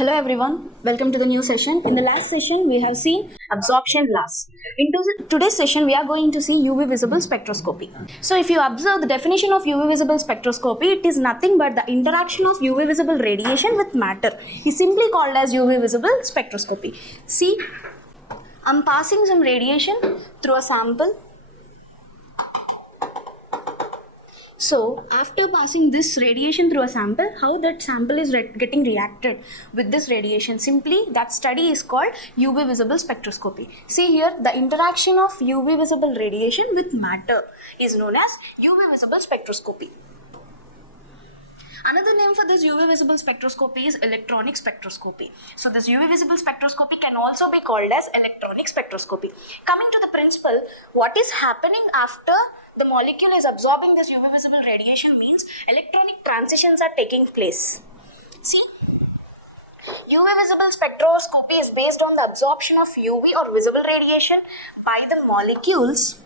Hello everyone, welcome to the new session. In the last session, we have seen absorption laws. In today's session, we are going to see UV-visible spectroscopy. So if you observe the definition of UV-visible spectroscopy, it is nothing but the interaction of UV-visible radiation with matter. Is simply called as UV-visible spectroscopy. See, I'm passing some radiation through a sample. So, after passing this radiation through a sample, how that sample is getting reacted with this radiation? Simply, that study is called UV visible spectroscopy. See here, the interaction of UV visible radiation with matter is known as UV visible spectroscopy. Another name for this UV visible spectroscopy is electronic spectroscopy. So this UV visible spectroscopy can also be called as electronic spectroscopy. Coming to the principle, what is happening after the molecule is absorbing this UV visible radiation means electronic transitions are taking place. See, UV visible spectroscopy is based on the absorption of UV or visible radiation by the molecules,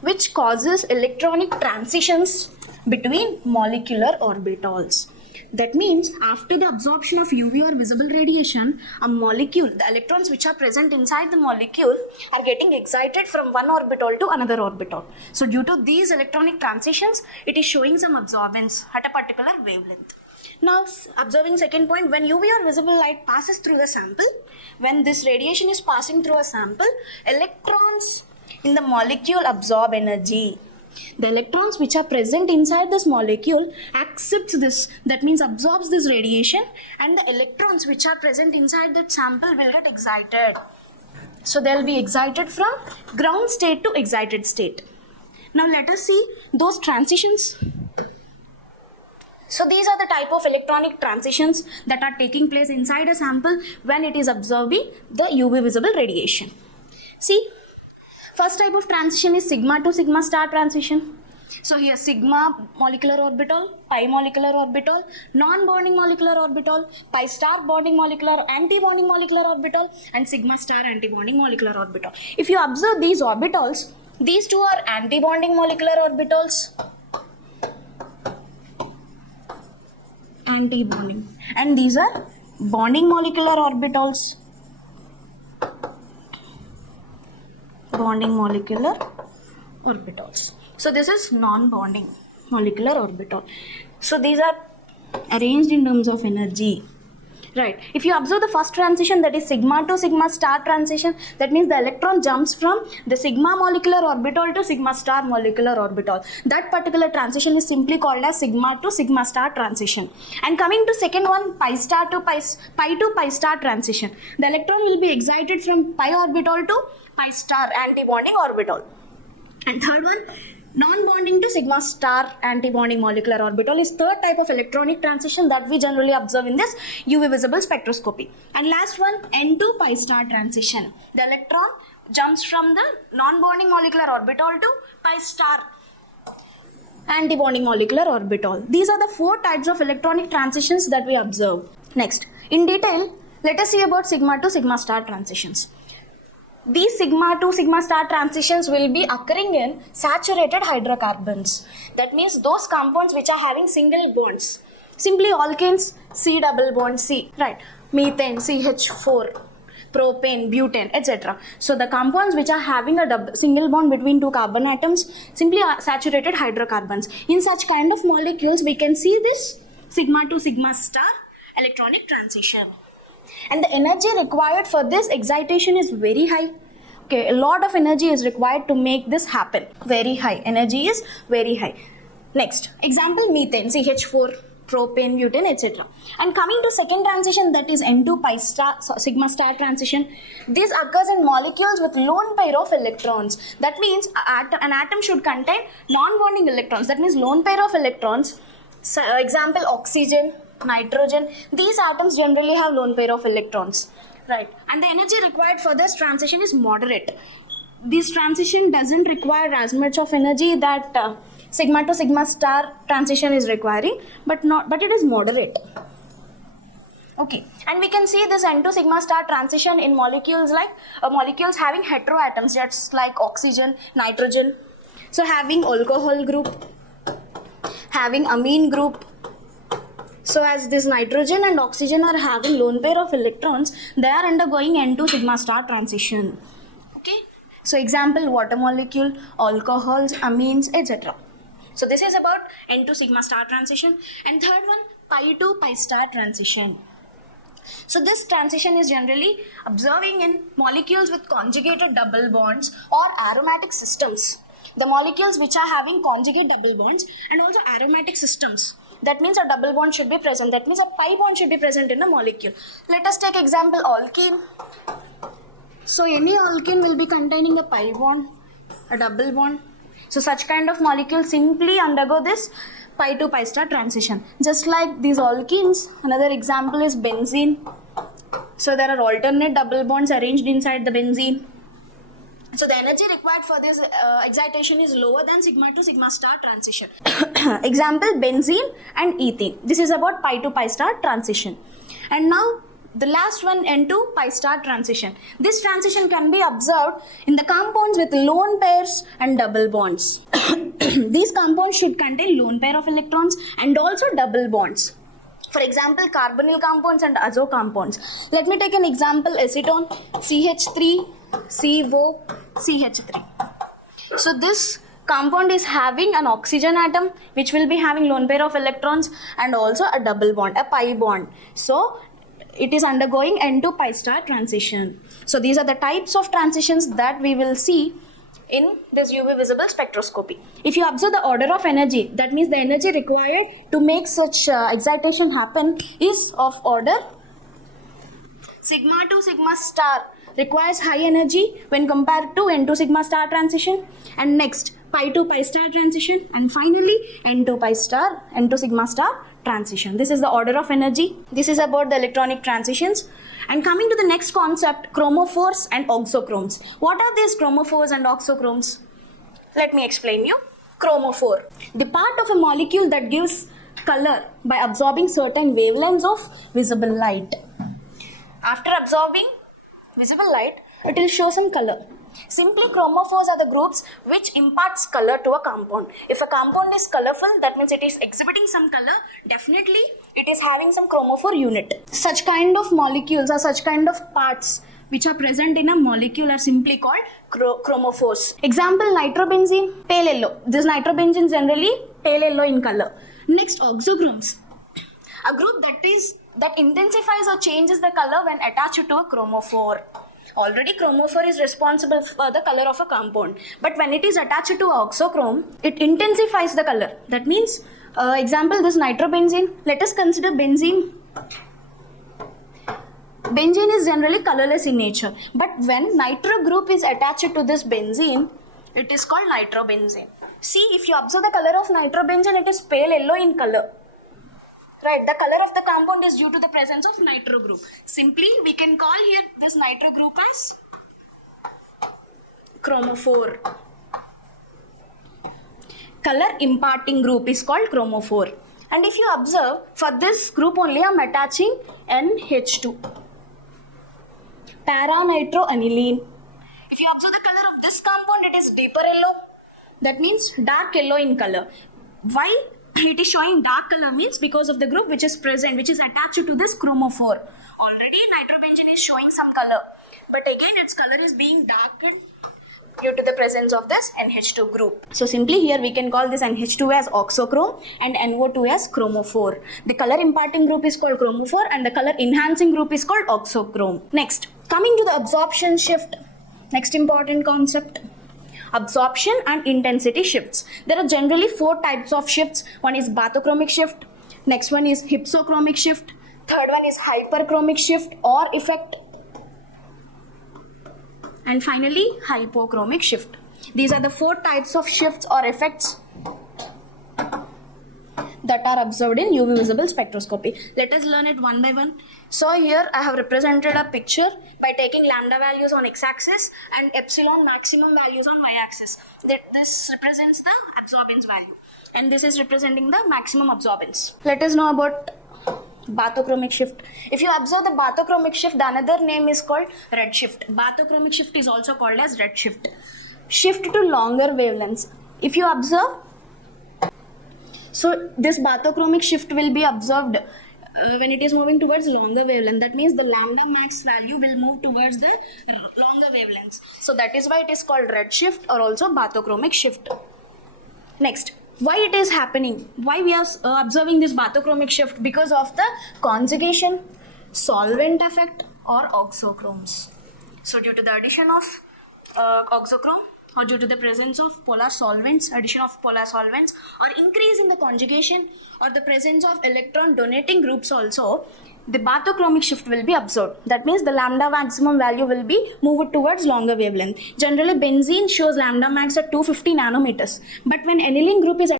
which causes electronic transitions between molecular orbitals. That means after the absorption of UV or visible radiation, a molecule, the electrons which are present inside the molecule are getting excited from one orbital to another orbital. So due to these electronic transitions, it is showing some absorbance at a particular wavelength. Now observing second point, when UV or visible light passes through the sample, when this radiation is passing through a sample, electrons in the molecule absorb energy. The electrons which are present inside this molecule accepts this, that means absorbs this radiation, and the electrons which are present inside that sample will get excited. So they will be excited from ground state to excited state. Now let us see those transitions. So these are the type of electronic transitions that are taking place inside a sample when it is absorbing the UV visible radiation. See, first type of transition is sigma to sigma star transition. So here sigma molecular orbital, pi molecular orbital, non-bonding molecular orbital, pi star bonding molecular, anti-bonding molecular orbital, and sigma star anti-bonding molecular orbital. If you observe these orbitals, these two are anti-bonding molecular orbitals, anti-bonding, and these are bonding molecular orbitals. Bonding molecular orbitals. So this is non-bonding molecular orbital. So these are arranged in terms of energy. Right. If you observe the first transition, that is sigma to sigma star transition, that means the electron jumps from the sigma molecular orbital to sigma star molecular orbital. That particular transition is simply called as sigma to sigma star transition. And coming to second one, pi to pi star transition. The electron will be excited from pi orbital to pi star anti-bonding orbital. And third one, non-bonding to sigma star anti-bonding molecular orbital is third type of electronic transition that we generally observe in this UV visible spectroscopy. And last one, N to pi star transition. The electron jumps from the non-bonding molecular orbital to pi star anti-bonding molecular orbital. These are the four types of electronic transitions that we observe. Next, in detail, let us see about sigma to sigma star transitions. These sigma to sigma star transitions will be occurring in saturated hydrocarbons. That means those compounds which are having single bonds. Simply alkanes, C double bond C, right? Methane, CH4, propane, butane, etc. So the compounds which are having a single bond between two carbon atoms simply are saturated hydrocarbons. In such kind of molecules, we can see this sigma to sigma star electronic transition. And the energy required for this excitation is very high. Okay, a lot of energy is required to make this happen. Very high. Energy is very high. Next, example methane, CH4, propane, butane, etc. And coming to second transition, that is N2 pi star, sigma star transition. This occurs in molecules with lone pair of electrons. That means an atom should contain non-bonding electrons. That means lone pair of electrons. So, example oxygen, nitrogen. These atoms generally have lone pair of electrons, right? And the energy required for this transition is moderate. This transition doesn't require as much of energy that sigma to sigma star transition is requiring, but it is moderate. Okay, and we can see this N2 sigma star transition in molecules like molecules having heteroatoms, just like oxygen, nitrogen. So having alcohol group, having amine group. So as this nitrogen and oxygen are having lone pair of electrons, they are undergoing N2 sigma star transition. Okay, so example, water molecule, alcohols, amines, etc. So this is about N2 sigma star transition. And third one, pi to pi star transition. So this transition is generally observing in molecules with conjugated double bonds or aromatic systems. The molecules which are having conjugate double bonds and also aromatic systems. That means a double bond should be present. That means a pi bond should be present in a molecule. Let us take example alkene. So any alkene will be containing a pi bond, a double bond. So such kind of molecules simply undergo this pi to pi star transition. Just like these alkenes, another example is benzene. So there are alternate double bonds arranged inside the benzene. So the energy required for this excitation is lower than sigma to sigma star transition. Example, benzene and ethene. This is about pi to pi star transition. And now the last one, N2 pi star transition. This transition can be observed in the compounds with lone pairs and double bonds. These compounds should contain lone pair of electrons and also double bonds. For example, carbonyl compounds and azo compounds. Let me take an example, acetone, CH3, CO, CH3. So this compound is having an oxygen atom which will be having lone pair of electrons and also a double bond, a pi bond. So it is undergoing N2 pi star transition. So these are the types of transitions that we will see in this UV visible spectroscopy. If you observe the order of energy, that means the energy required to make such excitation happen is of order sigma to sigma star, requires high energy when compared to N2 sigma star transition, and next pi to pi star transition, and finally N2 pi star, N2 sigma star transition. This is the order of energy. This is about the electronic transitions. And coming to the next concept, chromophores and auxochromes. What are these chromophores and auxochromes? Let me explain you. Chromophore, the part of a molecule that gives color by absorbing certain wavelengths of visible light. After absorbing visible light, it will show some color. Simply, chromophores are the groups which imparts color to a compound. If a compound is colorful, that means it is exhibiting some color. Definitely, it is having some chromophore unit. Such kind of molecules or such kind of parts which are present in a molecule are simply called chromophores. Example, nitrobenzene, pale yellow. This nitrobenzene is generally pale yellow in color. Next, auxochromes. A group that intensifies or changes the color when attached to a chromophore. Already chromophore is responsible for the color of a compound, but when it is attached to auxochrome, it intensifies the color. That means, example, this nitrobenzene. Let us consider benzene. Benzene is generally colorless in nature, but when nitro group is attached to this benzene, it is called nitrobenzene. See, if you observe the color of nitrobenzene, it is pale yellow in color. Right, the color of the compound is due to the presence of nitro group. Simply, we can call here this nitro group as chromophore. Color imparting group is called chromophore. And if you observe, for this group only I am attaching NH2. Para-nitroaniline. If you observe the color of this compound, it is deeper yellow. That means dark yellow in color. Why it is showing dark color means because of the group which is present, which is attached to this chromophore. Already nitrobenzene is showing some color, but again its color is being darkened due to the presence of this NH2 group. So simply here we can call this NH2 as auxochrome and NO2 as chromophore. The color imparting group is called chromophore and the color enhancing group is called auxochrome. Next, coming to the absorption shift. Next important concept. Absorption and intensity shifts. There are generally 4 types of shifts. One is bathochromic shift. Next one is hypsochromic shift. Third one is hyperchromic shift or effect. And finally, hypochromic shift. These are the 4 types of shifts or effects that are observed in UV visible spectroscopy. Let us learn it one by one. So here I have represented a picture by taking lambda values on x-axis and epsilon maximum values on y-axis. This represents the absorbance value and this is representing the maximum absorbance. Let us know about Bathochromic shift. If you observe the bathochromic shift, the another name is called redshift. Bathochromic shift is also called as redshift. Shift to longer wavelengths. If you observe, so this bathochromic shift will be observed when it is moving towards longer wavelength. That means the lambda max value will move towards the longer wavelengths. So that is why it is called redshift or also bathochromic shift. Next, why it is happening? Why we are observing this bathochromic shift? Because of the conjugation, solvent effect or oxochromes. So due to the addition of oxochrome or due to the presence of polar solvents, addition of polar solvents or increase in the conjugation or the presence of electron donating groups also, the bathochromic shift will be observed. That means the lambda maximum value will be moved towards longer wavelength. Generally, benzene shows lambda max at 250 nanometers. But when aniline group is